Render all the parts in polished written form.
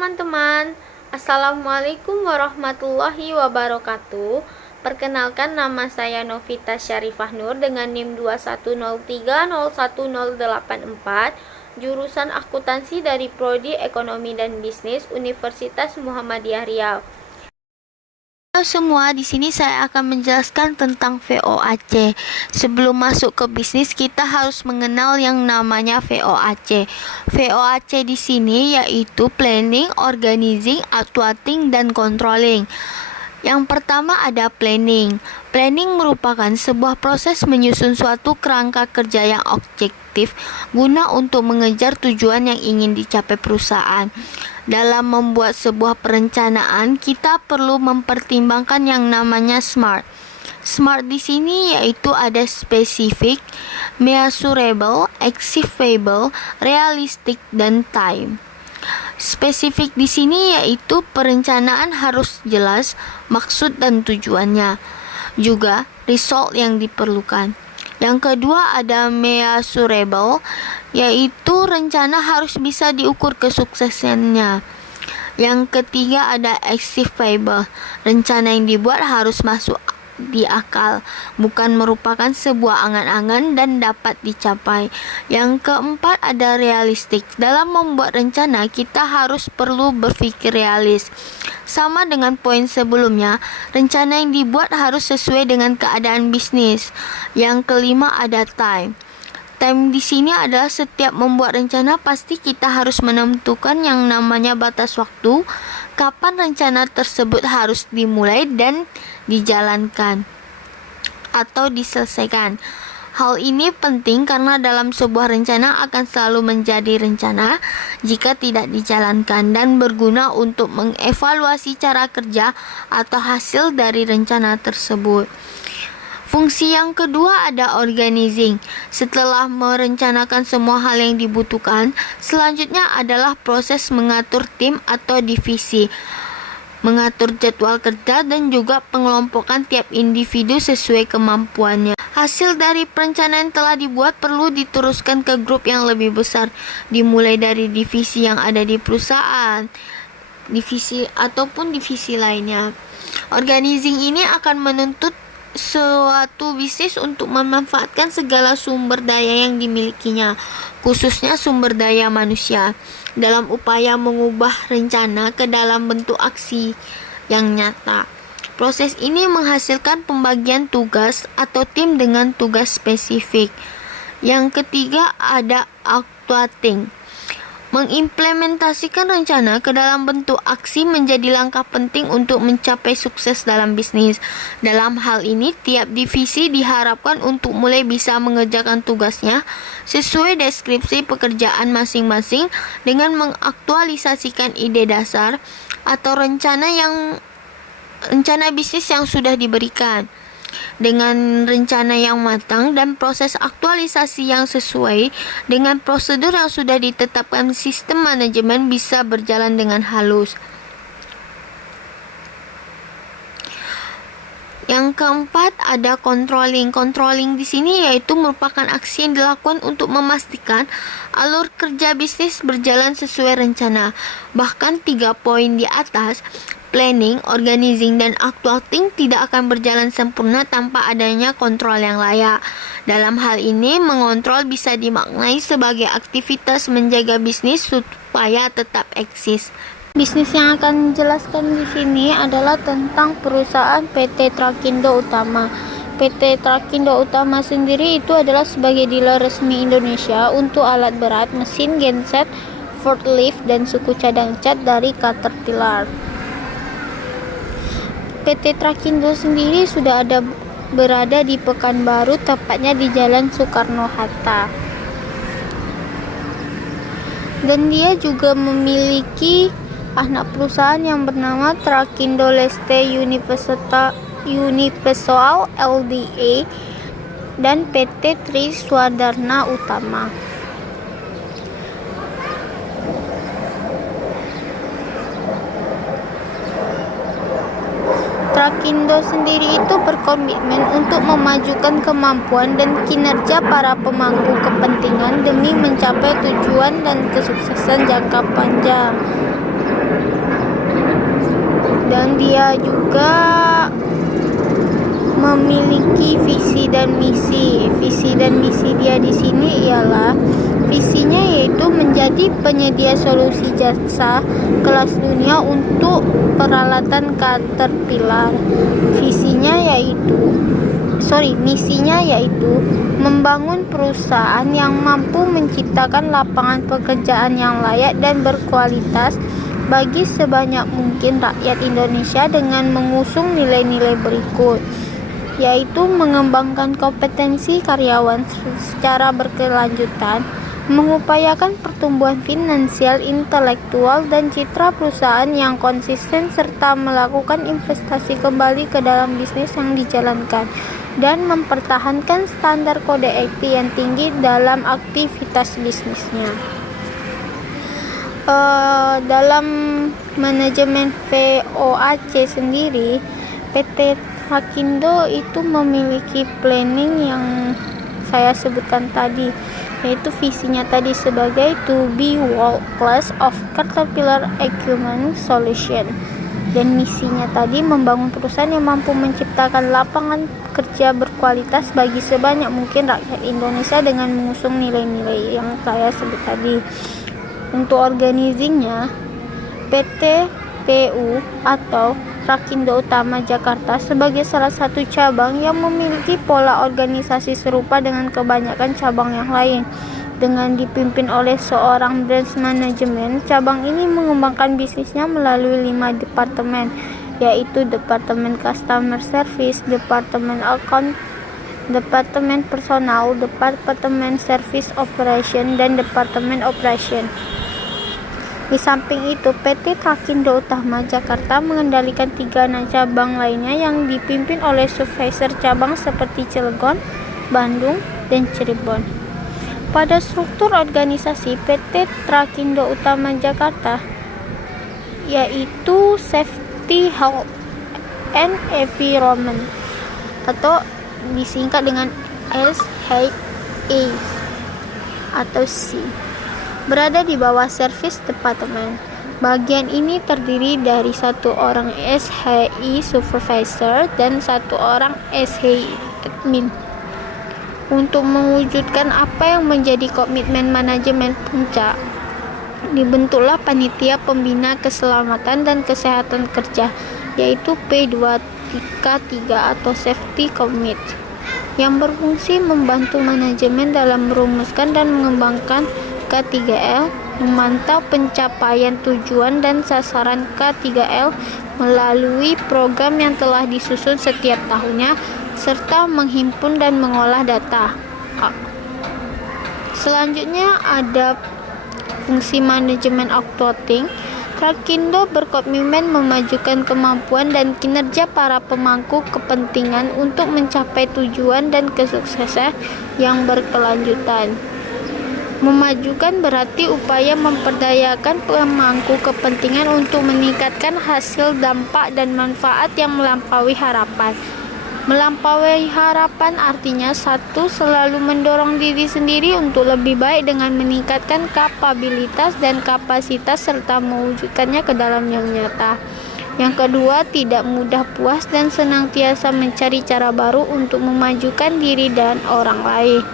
teman-teman, Assalamualaikum warahmatullahi wabarakatuh. Perkenalkan, nama saya Novita Syarifah Nur dengan NIM 210301084, jurusan akuntansi dari Prodi Ekonomi dan Bisnis Universitas Muhammadiyah Riau. Halo semua, di sini saya akan menjelaskan tentang VOAC. Sebelum masuk ke bisnis, kita harus mengenal yang namanya VOAC. VOAC di sini yaitu planning, organizing, outsourcing, dan controlling. Yang pertama ada planning. Planning merupakan sebuah proses menyusun suatu kerangka kerja yang objektif guna untuk mengejar tujuan yang ingin dicapai perusahaan. Dalam membuat sebuah perencanaan, kita perlu mempertimbangkan yang namanya SMART. SMART di sini yaitu ada specific, measurable, achievable, realistic, dan time. Spesifik di sini yaitu perencanaan harus jelas maksud dan tujuannya, juga result yang diperlukan. Yang kedua ada measurable, yaitu rencana harus bisa diukur kesuksesannya. Yang ketiga ada achievable, rencana yang dibuat harus masuk di akal, bukan merupakan sebuah angan-angan dan dapat dicapai. Yang keempat ada realistik. Dalam membuat rencana, kita harus perlu berpikir realis. Sama dengan poin sebelumnya, rencana yang dibuat harus sesuai dengan keadaan bisnis. Yang kelima ada time. Time di sini adalah setiap membuat rencana pasti kita harus menentukan yang namanya batas waktu, kapan rencana tersebut harus dimulai dan dijalankan atau diselesaikan. Hal ini penting karena dalam sebuah rencana akan selalu menjadi rencana jika tidak dijalankan dan berguna untuk mengevaluasi cara kerja atau hasil dari rencana tersebut. Fungsi yang kedua ada organizing. Setelah merencanakan semua hal yang dibutuhkan, selanjutnya adalah proses mengatur tim atau divisi, mengatur jadwal kerja dan juga pengelompokan tiap individu sesuai kemampuannya. Hasil dari perencanaan yang telah dibuat perlu diteruskan ke grup yang lebih besar, dimulai dari divisi yang ada di perusahaan, divisi ataupun divisi lainnya. Organizing ini akan menuntut suatu bisnis untuk memanfaatkan segala sumber daya yang dimilikinya, khususnya sumber daya manusia, dalam upaya mengubah rencana ke dalam bentuk aksi yang nyata. Proses ini menghasilkan pembagian tugas atau tim dengan tugas spesifik. Yang ketiga ada outsourcing. Mengimplementasikan rencana ke dalam bentuk aksi menjadi langkah penting untuk mencapai sukses dalam bisnis. Dalam hal ini, tiap divisi diharapkan untuk mulai bisa mengerjakan tugasnya sesuai deskripsi pekerjaan masing-masing dengan mengaktualisasikan ide dasar atau rencana bisnis yang sudah diberikan. Dengan rencana yang matang dan proses aktualisasi yang sesuai dengan prosedur yang sudah ditetapkan, sistem manajemen bisa berjalan dengan halus. Yang keempat ada controlling. Controlling di sini yaitu merupakan aksi yang dilakukan untuk memastikan alur kerja bisnis berjalan sesuai rencana. Bahkan 3 poin di atas, planning, organizing, dan outsourcing tidak akan berjalan sempurna tanpa adanya kontrol yang layak. Dalam hal ini, mengontrol bisa dimaknai sebagai aktivitas menjaga bisnis supaya tetap eksis. Bisnis yang akan dijelaskan di sini adalah tentang perusahaan PT Trakindo Utama. PT Trakindo Utama sendiri itu adalah sebagai dealer resmi Indonesia untuk alat berat, mesin genset, forklift, dan suku cadang cat dari Caterpillar. PT Trakindo sendiri sudah berada di Pekanbaru, tepatnya di Jalan Soekarno-Hatta. Dan dia juga memiliki anak perusahaan yang bernama Trakindo Leste Universal LDA dan PT Tri Swadharna Utama. Trakindo sendiri itu berkomitmen untuk memajukan kemampuan dan kinerja para pemangku kepentingan demi mencapai tujuan dan kesuksesan jangka panjang. dan dia juga memiliki visi dan misi. Visi dan misi dia di sini ialah visinya yaitu menjadi penyedia solusi jasa kelas dunia untuk peralatan Caterpillar. Misinya yaitu membangun perusahaan yang mampu menciptakan lapangan pekerjaan yang layak dan berkualitas bagi sebanyak mungkin rakyat Indonesia dengan mengusung nilai-nilai berikut, yaitu mengembangkan kompetensi karyawan secara berkelanjutan, mengupayakan pertumbuhan finansial, intelektual, dan citra perusahaan yang konsisten, serta melakukan investasi kembali ke dalam bisnis yang dijalankan, dan mempertahankan standar kode etik yang tinggi dalam aktivitas bisnisnya. Dalam manajemen VOAC sendiri, PT Trakindo itu memiliki planning yang saya sebutkan tadi, yaitu visinya tadi sebagai to be world class of Caterpillar Equipment Solution, dan misinya tadi membangun perusahaan yang mampu menciptakan lapangan kerja berkualitas bagi sebanyak mungkin rakyat Indonesia dengan mengusung nilai-nilai yang saya sebut tadi. Untuk organizingnya, PT PU atau Trakindo Utama Jakarta sebagai salah satu cabang yang memiliki pola organisasi serupa dengan kebanyakan cabang yang lain. Dengan dipimpin oleh seorang branch manajemen, cabang ini mengembangkan bisnisnya melalui 5 departemen, yaitu Departemen Customer Service, Departemen Account, Departemen Personal, Departemen Service Operation, dan Departemen Operation. Di samping itu, PT Trakindo Utama Jakarta mengendalikan 3 cabang lainnya yang dipimpin oleh supervisor cabang seperti Cilegon, Bandung, dan Cirebon. Pada struktur organisasi PT Trakindo Utama Jakarta, yaitu Safety, Health, and Environment, atau disingkat dengan SHE atau C, berada di bawah Service Department. Bagian ini terdiri dari 1 orang SHI Supervisor dan 1 orang SHI Admin. Untuk mewujudkan apa yang menjadi komitmen manajemen puncak, dibentuklah Panitia Pembina Keselamatan dan Kesehatan Kerja, yaitu P2K3 atau Safety Committee, yang berfungsi membantu manajemen dalam merumuskan dan mengembangkan K3L, memantau pencapaian tujuan dan sasaran K3L melalui program yang telah disusun setiap tahunnya, serta menghimpun dan mengolah data. Selanjutnya ada fungsi manajemen accounting. Trakindo berkomitmen memajukan kemampuan dan kinerja para pemangku kepentingan untuk mencapai tujuan dan kesuksesan yang berkelanjutan. Memajukan berarti upaya memperdayakan pemangku kepentingan untuk meningkatkan hasil, dampak, dan manfaat yang melampaui harapan. Melampaui harapan artinya 1. Selalu mendorong diri sendiri untuk lebih baik dengan meningkatkan kapabilitas dan kapasitas serta mewujudkannya ke dalam yang nyata. Yang kedua, tidak mudah puas dan senantiasa mencari cara baru untuk memajukan diri dan orang lain.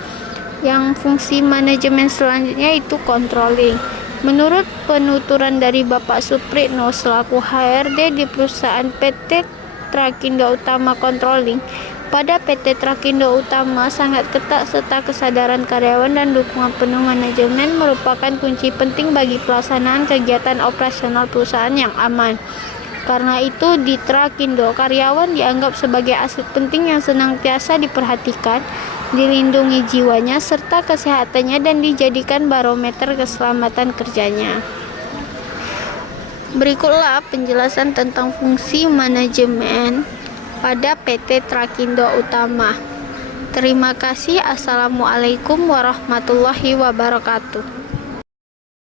Yang fungsi manajemen selanjutnya itu controlling. Menurut penuturan dari Bapak Supritno selaku HRD di perusahaan PT Trakindo Utama Controlling, pada PT Trakindo Utama sangat ketat serta kesadaran karyawan dan dukungan penuh manajemen merupakan kunci penting bagi pelaksanaan kegiatan operasional perusahaan yang aman. Karena itu di Trakindo, karyawan dianggap sebagai aset penting yang senantiasa diperhatikan, dilindungi jiwanya serta kesehatannya, dan dijadikan barometer keselamatan kerjanya. Berikutlah penjelasan tentang fungsi manajemen pada PT Trakindo Utama. Terima kasih. Assalamualaikum warahmatullahi wabarakatuh.